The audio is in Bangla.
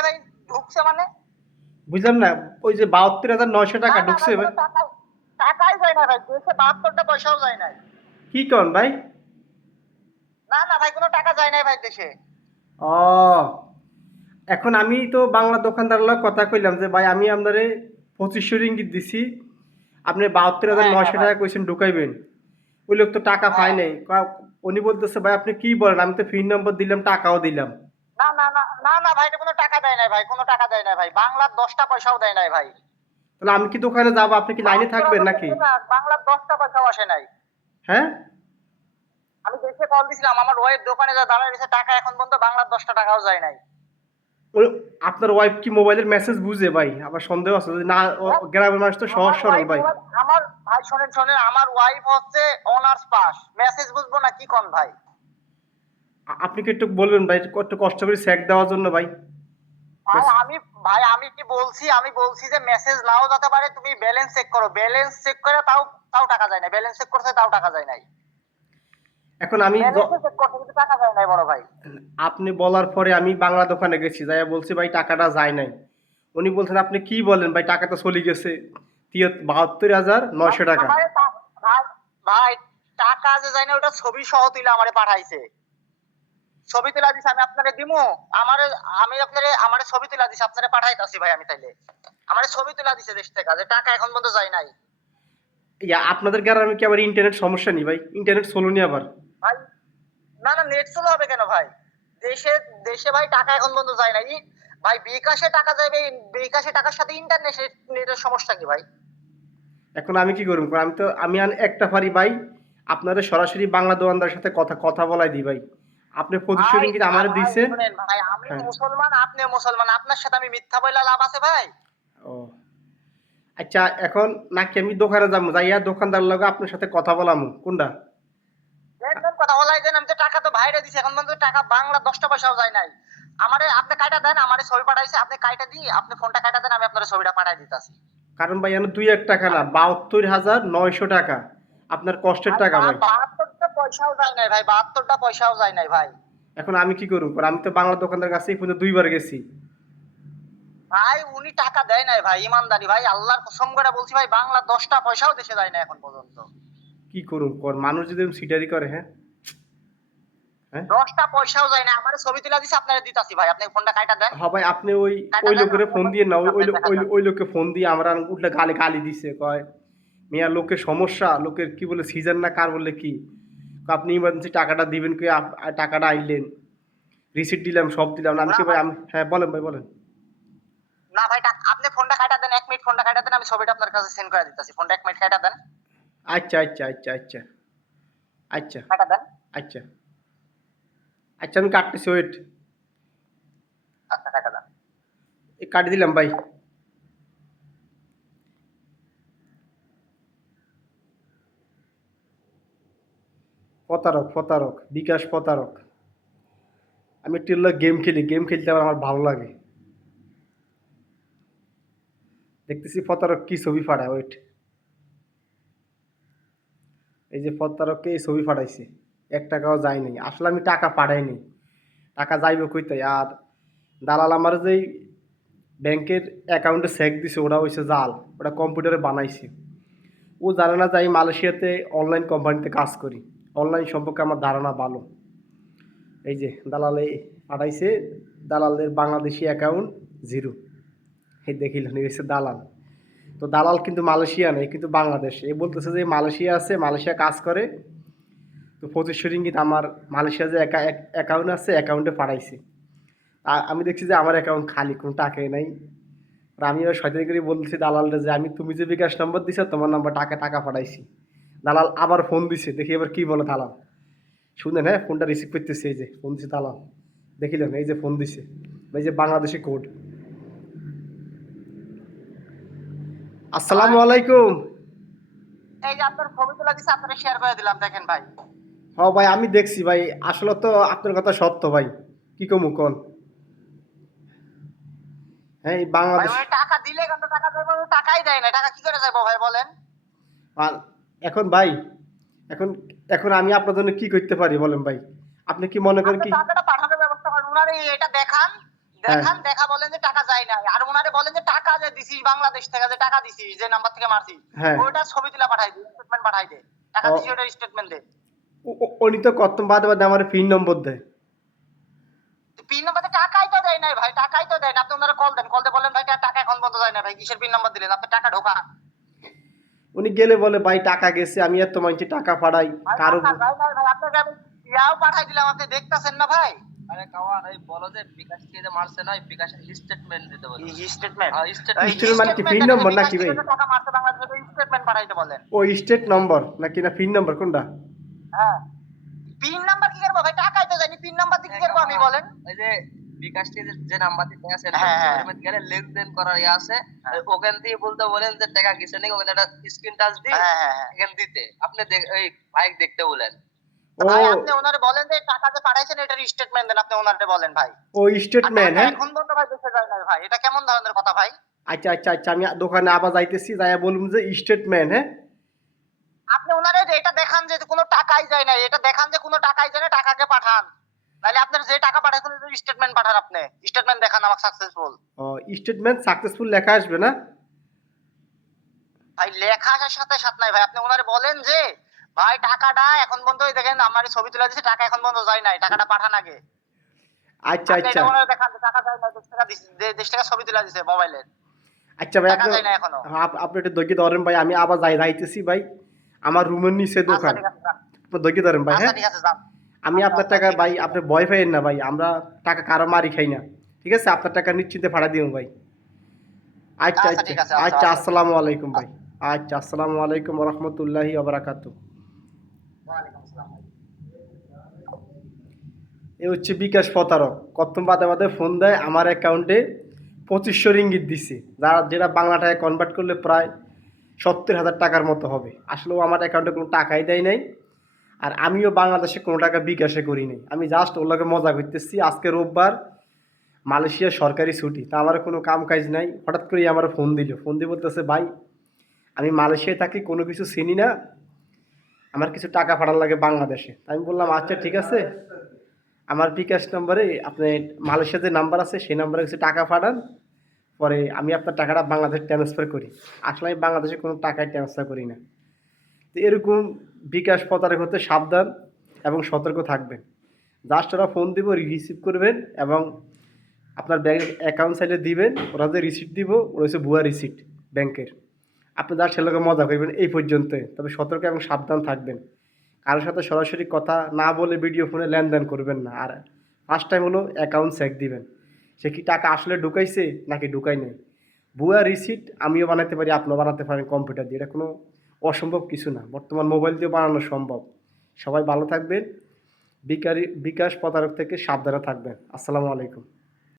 ভাই ঢুকছে মানে? বুঝলাম না ওই যে বাহাত্তর হাজার নয়শো টাকা ঢুকছে ভাই, টাকাই যায় না ভাই দেশে বাহাত্তরটা পয়সাও যায় কি কন ভাই? না না ভাই কোনো টাকা যায় ভাই দেশে। ও এখন আমি তো বাংলা দোকানদার লগ কথা কইলাম যে ভাই আমি আপনারে পঁচিশশো রিঙ্গিত দিছি আপনি বাহাত্তর হাজার হ্যাঁ, নয়শো হ্যাঁ, টাকা কইছেন ঢুকাইবেন। ওই লোক তো টাকা পায় নাই। উনি বলতেছে ভাই আপনি কি বলেন? আমি তো ফিন নম্বর দিলাম টাকাও দিলাম। না না ভাই কোনো টাকা দেয় নাই ভাই কোনো টাকা দেয় নাই ভাই। বাংলার দশটা পয়সাও দেয় নাই ভাই। তাহলে আমি কি দোকানে যাব? আপনি কি লাইনে থাকবেন নাকি? বাংলার দশটা পয়সাও আসে নাই। হ্যাঁ? আমি দেশে কল দিছিলাম আমার ওয়েব দোকানে যা দাঁড়ায় রয়েছে টাকা এখন পর্যন্ত বাংলার দশটা টাকাও যায় নাই। আপনার ওয়াইফ কি মোবাইলের মেসেজ বুঝে ভাই? আবার সন্দেহ আছে না গ্রামের মানুষ তো সহজ সরল ভাই। আমার- ভাই শোনেন শোনেন আমার ওয়াইফ হচ্ছে অনার্স পাস মেসেজ বুঝব না কি কোন ভাই? আপনি কি একটু বলবেন ভাই একটু কষ্ট করে স্যাক দেওয়ার জন্য ভাই? ভাই আমি ভাই আমি কি বলছি আমি বলছি যে মেসেজ নাও যেতে পারে তুমি ব্যালেন্স চেক করো। ব্যালেন্স চেক করে তাও তাও টাকা যায় না। ব্যালেন্স চেক করছে তাও টাকা যায় নাই। এখন আমি টাকা যায় নাই বড় ভাই। আপনি বলার পরে আমি বাংলা দোকানে গেছি যাই বলছি ভাই টাকাটা যায় নাই। উনি বলছেন আপনি কি বলেন ভাই টাকা তো চলে গেছে। বাহাত্তর হাজার নয়শো টাকা। ভাই টাকা যে যায় না ওটা ছবি সহ তুলে আমারে পাঠাইছে। ছবি তুলা দিছে আমি আপনারে দিমু। আমারে আমি আপনারে আমারে ছবি তুলা দিছে আপনারে পাঠাইতাছি ভাই আমি তাইলে। আমারে ছবি তুলা দিছে দেশ থেকে যে টাকা এখন পর্যন্ত যায় নাই। ইয়া আপনাদের গ্রামে কি আবার ইন্টারনেট সমস্যা নেই ভাই? ইন্টারনেট চলুনি আবার। ভাই না না নেট স্লো হবে কেন ভাই? দেশে দেশে ভাই টাকা এখন পর্যন্ত যায় নাই। ভাই বিকাশে টাকা যাবে বিকাশে টাকার সাথে ইন্টারনেট নেটের সমস্যা কি ভাই? এখন আমি কি করব? আমি তো আমি একটা পারি ভাই আপনাদের সরাসরি বাংলা দোকানদার সাথে কথা কথা বলাই দিই ভাই। আপনি আমার দিছে? ভাই আমি হ্যাঁ। মুসলমান আপনি মুসলমান আপনার সাথে আমি মিথ্যা বইলা লাভ আছে ভাই। ও। আচ্ছা এখন নাকি আমি দোকানে যাব যাইয়া দোকানদার লগে আপনার সাথে কথা বলাম কোনটা? একদম কথা বলাই দেন আমি তো টাকা তো বাইরে দিছি এখন পর্যন্ত টাকা বাংলা দশটা পয়সাও যায় নাই। আমারে আপনি কাইটা দেন আমারে ছবি পাঠাইছে আপনি কাইটা দিয়ে আপনি ফোনটা কাইটা দেন আমি আপনার ছবিটা পাঠাই দিতাছি। কারণ ভাই এখন দুই এক টাকা না বাহাত্তর হাজার নয়শো টাকা। আপনার কষ্টের টাকা ভাই। পয়সাও যায় নাই ভাই বাহাত্তরটা পয়সাও যায় নাই ভাই। এখন আমি কি করব? আমি তো বাংলা দোকানদার কাছে পর্যন্ত দুইবার গেছি। ভাই উনি টাকা দেয় নাই ভাই ইমানদারি ভাই আল্লাহর কসম করে বলছি ভাই বাংলা দশটা পয়সাও দেশে যায় না এখন পর্যন্ত। কি করুন কর মানুষ যদি সিটারি করে হ্যাঁ? হ্যাঁ? দশটা পয়সাও যায় না আমার ছবি তুলে দিছে আপনারা দিতাছি ভাই আপনি ফোনটা কাইটা দেন। হ্যাঁ ভাই আপনি ওই ওই লোকের ফোন দিয়ে না ওই- ওই লোক- ওই লোককে ফোন দিয়ে আমরা উল্টা গালি গালি দিছে কয় মিয়া লোকের সমস্যা লোকের কি বলে সিজন না কার বলে কি? আপনি ইমার্জেন্সি টাকাটা দিবেন কি টাকাটা আইলেন। রিসিট দিলাম সব দিলাম। আমি কি ভাই আমি হ্যাঁ বলেন ভাই বলেন। না ভাই আপনি ফোনটা কাইটা দেন এক মিনিট ফোনটা কাইটা দেন আমি ছবিটা আপনার কাছে সেন্ড করে দিতাছি। ফোনটা এক মিনিট কাইটা দেন। আচ্ছা আচ্ছা আচ্ছা আচ্ছা। আচ্ছা। কাটা দেন। আচ্ছা। আচ্ছা আমি কাটতেছি ওয়েট আচ্ছা কাটা দেন। কাটি দিলাম ভাই। প্রতারক প্রতারক, বিকাশ প্রতারক। আমি টিল্লা গেম খেলি গেম খেলতে আমার আমার ভালো লাগে। দেখতেছি প্রতারক কি ছবি ফাটায় ওয়েট এই যে প্রতারককে এই ছবি ফাটাইছে, এক টাকাও যায়নি আসলে আমি টাকা পাঠাইনি টাকা যাইবে কইতে আর দালাল আমার যেই ব্যাংকের অ্যাকাউন্টে চেক দিছে, ওটা হয়েছে জাল, ওটা কম্পিউটারে বানাইছে। ও জানে না যে আমি মালয়েশিয়াতে অনলাইন কোম্পানিতে কাজ করি। অনলাইন সম্পর্কে আমার ধারণা ভালো। এই যে দালালে পাঠাইছে, দালালের বাংলাদেশি অ্যাকাউন্ট জিরো। এই দেখিলেন, এই হচ্ছে দালাল। তো দালাল কিন্তু মালয়েশিয়া নেই, কিন্তু বাংলাদেশ। এ বলতেছে যে মালয়েশিয়া আছে, মালয়েশিয়া কাজ করে। তো পঁচিশশো রিঙ্গিত আমার মালয়েশিয়া যে অ্যাকাউন্ট আছে অ্যাকাউন্টে পাঠাইছে। আ- আমি দেখছি যে আমার অ্যাকাউন্ট খালি, কোনো টাকাই নাই। আর আমি এবার শয়তানি করে বলছি দালালটা যে, আমি তুমি যে বিকাশ নম্বর দিছো, তোমার নাম্বার টাকা টাকা পাঠাইছি। দালাল আবার ফোন দিছে দেখি এবার কি বলে দালাল। শুনেন হ্যাঁ ফোনটা রিসিভ করতেছে এই যে ফোন দিছে দালাল। দেখিলেন এই যে ফোন দিছে এই যে বাংলাদেশি কোড আসসালামু আলাইকুম। এই যে আপনার ছবি তুলে দিছে আপনারা শেয়ার করে দিলাম দেখেন ভাই। হ ভাই আমি দেখছি ভাই আসলে তো আপনার কথা সত্য ভাই কি কমু কোন? হ্যাঁ এই বাংলাদেশ টাকা দিলে কত টাকা দেবো টাকাই দেয় না টাকা কি করে যাব ভাই বলেন? আর এখন ভাই এখন এখন আমি আপনার জন্য কি করতে পারি বলেন ভাই? আপনি কি মনে করেন কি? টাকাটা পাঠানোর ব্যবস্থা করেন। উনারে এটা দেখান দেখান দেখা বলেন যে টাকা যায় নাই। আর বলেন যে টাকা যে বাংলাদেশ থেকে যে টাকা দিছি যে নাম্বার থেকে মারছি হ্যাঁ। ওইটা ছবি তুলে পাঠাই দে স্টেটমেন্ট পাঠাই দে। টাকা। দিছি ওটার স্টেটমেন্ট দে। উনি তো কত বাদে বাদে আমার পিন নম্বর দেয়। পিন নাম্বারে টাকাই তো দেয় নাই ভাই টাকাই তো দেয় না আপনি ওনারে কল দেন। কল দিয়ে বলেন ভাই টাকা এখন বন্ধ যায় না ভাই কিসের পিন নাম্বার দিলেন? আপনি টাকা ঢোকা উনি গেলে বলে ভাই টাকা গেছে আমি এত মানুষ টাকা পাঠাই কারও ইয়াও পাঠাই দিলাম আপনি দেখতাছেন না ভাই? আরে কাওয়ার এই বলো যে বিকাশ যে মারছে না বিকাশের স্টেটমেন্ট দিতে বলো। স্টেটমেন্ট হ্যাঁ। Statement মানে কি, PIN number নাকি ভাই? টাকা মারছে বাংলাদেশে স্টেটমেন্ট পাঠাইতে বলেন। ও স্টেট নম্বর নাকি না পিন নম্বর কোনটা? হ্যাঁ। পিন নাম্বার কি করব ভাই? টাকাই তো জানি পিন নাম্বার দিয়ে কি করব আমি বলেন। এই যে বিকাশ যে- যে নাম্বার থেকে আছে হ্যাঁ, হ্যাঁ। গেলে লেনদেন করার ইয়ে আছে। হ্যাঁ। ওখান থেকে বলতে বলেন যে টাকা গেছে নাকি ওখানে একটা স্ক্রিন টাচ দিই হ্যাঁ হ্যাঁ হ্যাঁ। এখানে দিতে। আপনি এই বাইক দেখতে বলেন। ভাই আপনি ওনারে বলেন যে টাকা যে পাঠাইছেন এটার স্টেটমেন্ট দেন আপনি ওনারে বলেন ভাই। ও স্টেটমেন্ট হ্যাঁ? এখন বলতে ভাই দেশে যায় না ভাই। এটা কেমন ধরনের কথা ভাই? আচ্ছা আচ্ছা আচ্ছা আমি দোকানে আবার যাইতেছি যাইয়া বলব যে স্টেটমেন্ট হ্যাঁ? আপনি ওনারে এটা দেখান যে কোনো টাকাই যায় না এটা দেখান যে কোনো টাকাই যায় না টাকাকে পাঠান। নাহলে আপনার যে টাকা পাঠাইছেন স্টেটমেন্ট পাঠান আপনি। স্টেটমেন্ট দেখান আমাকে সাকসেসফুল ও স্টেটমেন্ট সাকসেসফুল লেখা আসবে না? ভাই লেখা আসার সাথে সাথে নাই ভাই। আপনি ওনারে বলেন যে ভাই টাকাটা এখন বন্ধ হয়ে দেখেন আমার ছবি তুলে দিচ্ছে টাকা এখন বন্ধ যায় নাই টাকাটা পাঠান আগে। আচ্ছা আচ্ছা। ওনারে দেখান টাকা যায় না দেশ টাকা দিছে- দে- দেশ টাকা ছবি তুলে দিছে মোবাইলে। আচ্ছা ভাই টাকা আপনি যায় না এখনও। আপনি একটু দৈর্ঘ্য ধরেন ভাই আমি আবার যাই যাইতেছি ভাই। আমার রুমের নিচে আচ্ছা দোকান। আপনি দৈর্ঘ্য ধরেন ভাই আচ্ছা হ্যাঁ? ঠিক আছে যান। আমি আপনার টাকা ভাই আপনি ভয় পাইয়েন না ভাই আমরা টাকা কারও মারি খাই না। ঠিক আছে? আপনার টাকা নিশ্চিন্তে ভাড়া দিও ভাই। আচ্ছা আচ্ছা, আচ্ছা। আচ্ছা, আচ্ছা আচ্ছা। আসসালামু আলাইকুম ভাই। আচ্ছা। আসসালামু আলাইকুম রহমতুল্লাহি আবরাকাতু। এ হচ্ছে বিকাশ প্রতারক। কত বাদে বাদে ফোন দেয় আমার অ্যাকাউন্টে পঁচিশশো রিঙ্গিত দিছে। যারা যেটা বাংলা টাকায় কনভার্ট করলে প্রায় সত্তর হাজার টাকার মতো হবে। আসলেও আমার অ্যাকাউন্টে কোনো টাকাই দেয় নাই। আর আমিও বাংলাদেশে কোনো টাকা বিকাশে করি নাই। আমি জাস্ট ওর মজা করতেছি। আজকে রোববার, মালয়েশিয়া সরকারি ছুটি। তা আমার কোনো কাম কাজ নাই। হঠাৎ করেই আমার ফোন দিল। ফোন দিয়ে বলতেছে, ভাই, আমি মালয়েশিয়ায় থাকি, কোনো কিছু চিনি না। আমার কিছু টাকা পাঠার লাগে বাংলাদেশে। আমি বললাম আচ্ছা ঠিক আছে। আমার বিকাশ নম্বরে আপনি মালয়েশিয়ার যে নাম্বার আছে, সেই নাম্বারে কিছু টাকা পাঠান পরে আমি আপনার টাকাটা বাংলাদেশ ট্রান্সফার করি। আসলে আমি বাংলাদেশে কোনো টাকায় ট্রান্সফার করি না। তো এরকম বিকাশ প্রতারক হতে সাবধান এবং সতর্ক থাকবেন। জাস্ট ওরা ফোন দিব রিসিভ করবেন এবং আপনার ব্যাংক অ্যাকাউন্ট সাইডে দিবেন, ওরা যে রিসিপ্ট দিব, ওরা হচ্ছে ভুয়া রিসিপ্ট ব্যাংকের। আপনি যার সেলোকে মজা করবেন এই পর্যন্ত। তবে সতর্ক এবং সাবধান থাকবেন। কারোর সাথে সরাসরি কথা না বলে ভিডিও ফোনে লেনদেন করবেন না। আর ফার্স্ট টাইম হলো অ্যাকাউন্ট চেক দিবেন। সে কি টাকা আসলে ঢুকাইছে নাকি ঢুকাই নাই? ভুয়া রিসিট আমিও বানাতে পারি, আপনিও বানাতে পারেন কম্পিউটার দিয়ে। এটা কোনো অসম্ভব কিছু না। বর্তমান মোবাইল দিয়ে বানানো সম্ভব। সবাই ভালো থাকবেন। বিকারি বিকাশ প্রতারক থেকে সাবধানে থাকবেন। আসসালামু আলাইকুম।